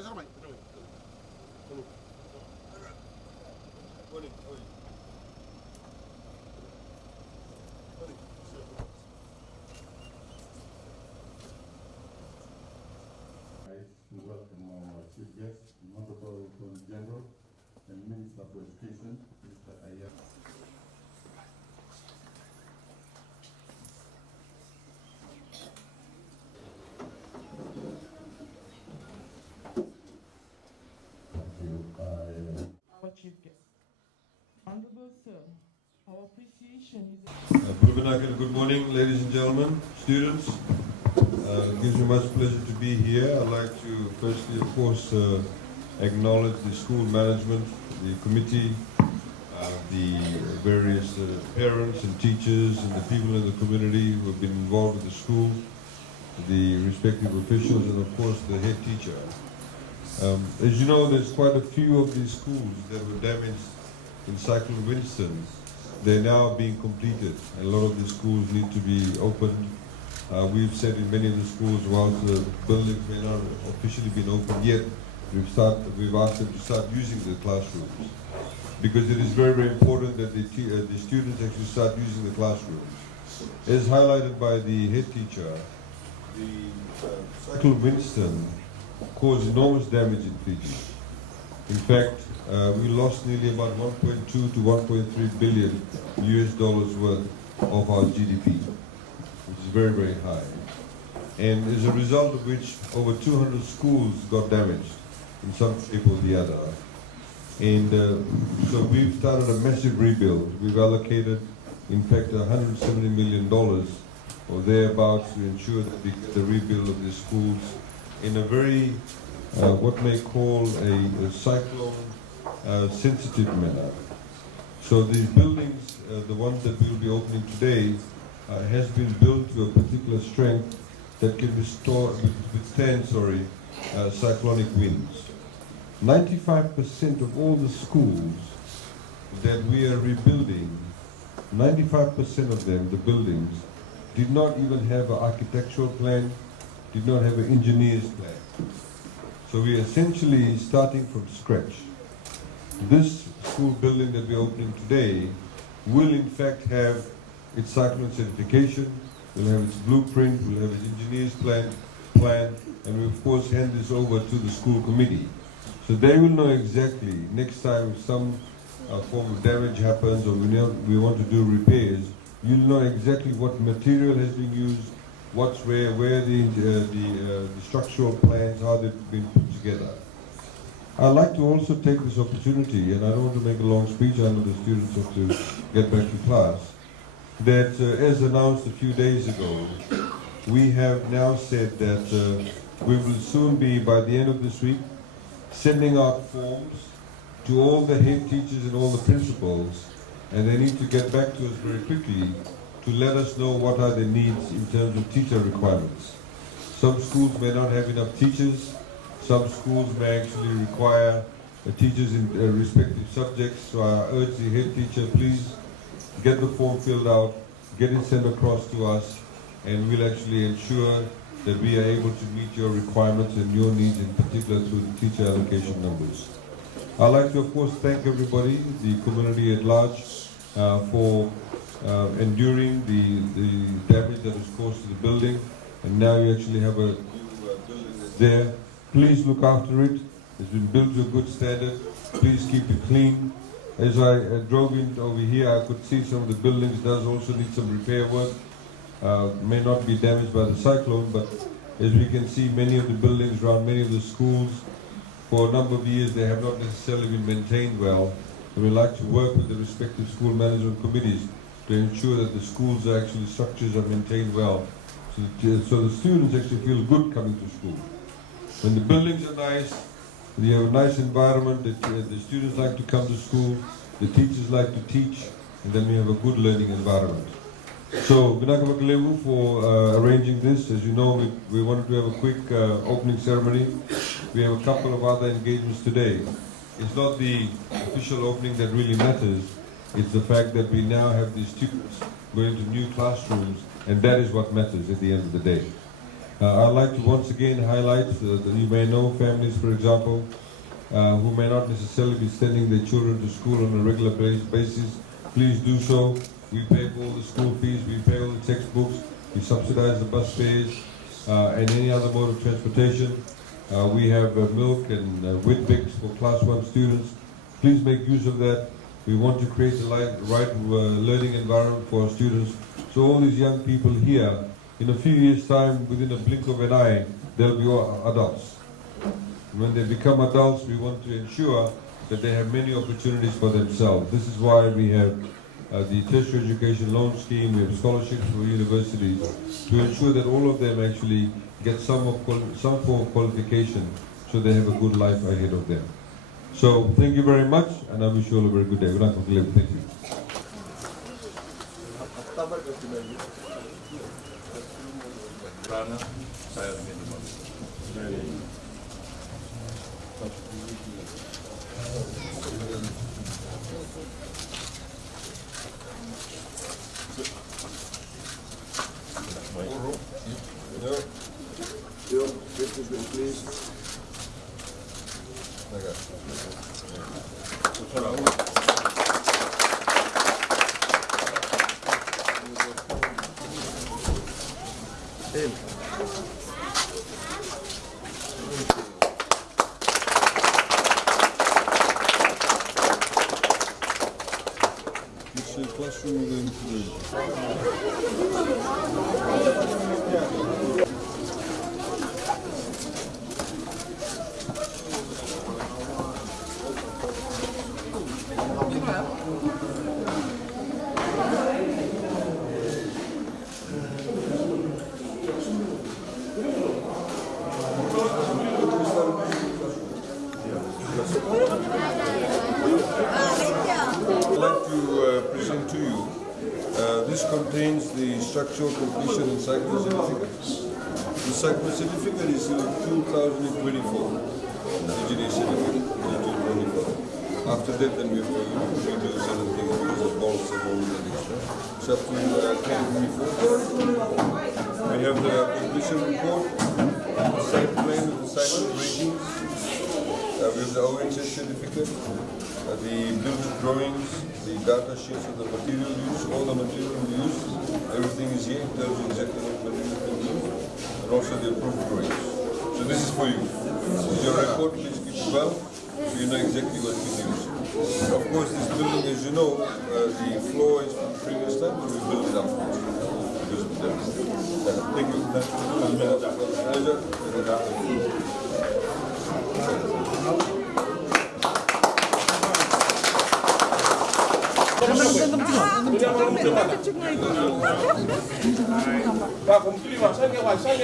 We welcome our chief guest, Honorable Attorney General and Minister for Education, Mr. Ayat. Our chief guest. Honorable Sir, our appreciation is... Good morning, ladies and gentlemen, students. It gives me much pleasure to be here. I'd like to firstly, of course, acknowledge the school management, the committee, the various parents and teachers and the people in the community who have been involved with the school, the respective officials, and of course the head teacher. As you know, there's quite a few of these schools that were damaged in Cyclone Winston. They're now being completed, and a lot of these schools need to be opened. We've said in many of the schools, whilst the buildings may not have officially been opened yet, we've asked them to start using the classrooms, because it is very, very important that the students actually start using the classrooms. As highlighted by the head teacher, the Cyclone Winston caused enormous damage in Fiji. In fact, we lost nearly about 1.2 to 1.3 billion US dollars worth of our GDP, which is very, very high. And as a result of which, over 200 schools got damaged in some shape or the other. And so we've started a massive rebuild. We've allocated, in fact, $170 million or thereabouts to ensure that we get the rebuild of the schools in a very, what may call a cyclone sensitive manner. So these buildings, the ones that we'll be opening today, has been built to a particular strength that can withstand cyclonic winds. 95% of all the schools that we are rebuilding, 95% of them, the buildings, did not even have an architectural plan, did not have an engineer's plan. So we are essentially starting from scratch. This school building that we're opening today will in fact have its cyclone certification, will have its blueprint, will have its engineer's plan, and we of course hand this over to the school committee. So they will know exactly next time if some form of damage happens or we want to do repairs, you'll know exactly what material has been used, what's where the structural plans, how they've been put together. I'd like to also take this opportunity, and I don't want to make a long speech, I know the students have to get back to class, that as announced a few days ago, we have now said that we will soon be, by the end of this week, sending out forms to all the head teachers and all the principals, and they need to get back to us very quickly to let us know what are the needs in terms of teacher requirements. Some schools may not have enough teachers, some schools may actually require teachers in respective subjects, so I urge the head teacher, please get the form filled out, get it sent across to us, and we'll actually ensure that we are able to meet your requirements and your needs, in particular through the teacher allocation numbers. I'd like to, of course, thank everybody, the community at large, for enduring the damage that was caused to the building, and now you actually have a new building that's there. Please look after it. It's been built to a good standard. Please keep it clean. As I drove in over here, I could see some of the buildings does also need some repair work. May not be damaged by the cyclone, but as we can see, many of the buildings around many of the schools, for a number of years, they have not necessarily been maintained well. And we'd like to work with the respective school management committees to ensure that the schools structures are maintained well, so the students actually feel good coming to school. When the buildings are nice, you have a nice environment, the students like to come to school, the teachers like to teach, and then we have a good learning environment. So, Vinaka Vakalevu for arranging this. As you know, we wanted to have a quick opening ceremony. We have a couple of other engagements today. It's not the official opening that really matters, it's the fact that we now have these students going to new classrooms, and that is what matters at the end of the day. I'd like to once again highlight that you may know families, for example, who may not necessarily be sending their children to school on a regular basis. Please do so. We pay for all the school fees, we pay all the textbooks, we subsidize the bus fares and any other mode of transportation. We have milk and Whitbix for class 1 students. Please make use of that. We want to create the right learning environment for our students. So all these young people here, in a few years' time, within a blink of an eye, they'll be all adults. When they become adults, we want to ensure that they have many opportunities for themselves. This is why we have the tertiary education loan scheme, we have scholarships for universities, to ensure that all of them actually get some form of qualification so they have a good life ahead of them. So thank you very much, and I wish you all a very good day. Thank you. This contains the structural completion and cycle certificates. The cycle certificate is 2024, engineer certificate, 2024. After that, then we have to redo certain things because of balls and all that extra. It's up to 2024. We have the completion report, the site plan with the cycle ratings. We have the OHS certificate, the built drawings, the data sheets of the material used, all the material used, everything is here, it tells you exactly what material can use, and also the approved drawings. So this is for you. This is your report, please keep it well, so you know exactly what to use. Of course, this building, as you know, the floor is from the previous time, but we built it up. Thank you. Và cũng đi vào sân, ngoài sân,